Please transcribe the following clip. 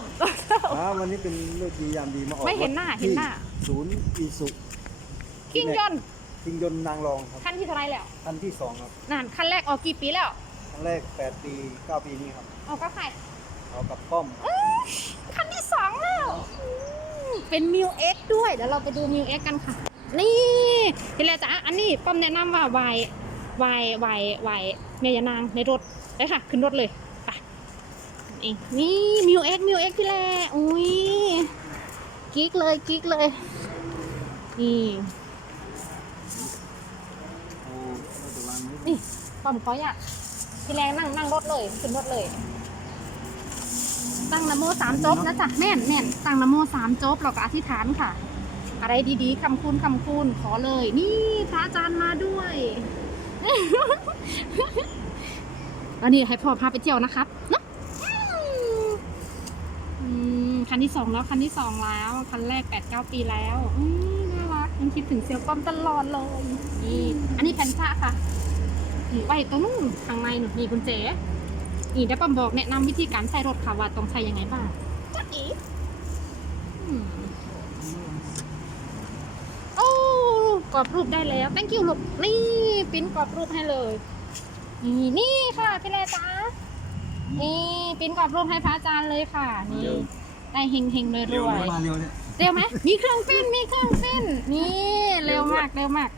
มอ่าวันนี้เป็นเลือกดียามดีมาออกไม่เห็นหน้ารถเห็นหน้าที่ศูนย์อีสุกิ้งยนต์คิงยนต์นางรองครับคันที่เท่าไรแล้วคันที่สองครับนั่นคันแรกออกกี่ปีแล้วคันแรก8ปี9ปีนี้ครับออกก็ใครเอากับป้อมคันที่สองแล้วอืมเป็นมิวเอ็กด้วยเดี๋ยวเราไปดูมิวเอ็กกันค่ะ นี่ทีแรกจ้ะอันนี้ป้อมแนะนำว่าวายวายวายวายเมียานางในรถไปค่ะ ขึ้นรถเลย นี่นี่มิวเอ็กมิวเอ็กพี่แรกอุ้ยกิ๊กเลยกิ๊กเลยนี่นี่ป้อมขออยากพี่แรงนั่งนั่งรถเลยขึ้นรถเลย ตั้งนะโมสามจบนะจ๊ะแม่นแม่นตั้งนะโมสามจบเราก็อธิษฐานค่ะ อะไรดีๆคำคุณคำคุณขอเลย นี่พระอาจารย์มาด้วยอันนี้ให้พ่อพาไปเที่ยวนะครับเนาะอืม คันที่สองแล้วคันที่สองแล้ว คันแรกแปดเก้าปีแล้วอืมน่ารักยังคิดถึงเซียวป้อมตลอดเลยนี่อันนี้แผ่นพระค่ะไว้ตรงนู้นข้างในหนูนี่คุณเจ๋นี่ได้ป้อมบอกแนะนำวิธีการใช้รถค่ะว่าต้องใช้ยังไงบ้างจ๊ะอีอืมโอ้กรอบรูปได้แล้ว thank you ลูกนี่ปิ้นกรอบรูปให้เลยนี่นี่ค่ะพี่เลจ้านี่ปิ้นกรอบรูปให้พระอาจารย์เลยค่ะนี่ ได้เฮงเฮงๆรวยรวยมาเร็วเนี่ยๆเร็วไหมมีเครื่องปิ้นมีเครื่องปิ้นนี่เร็วมากเร็วมาก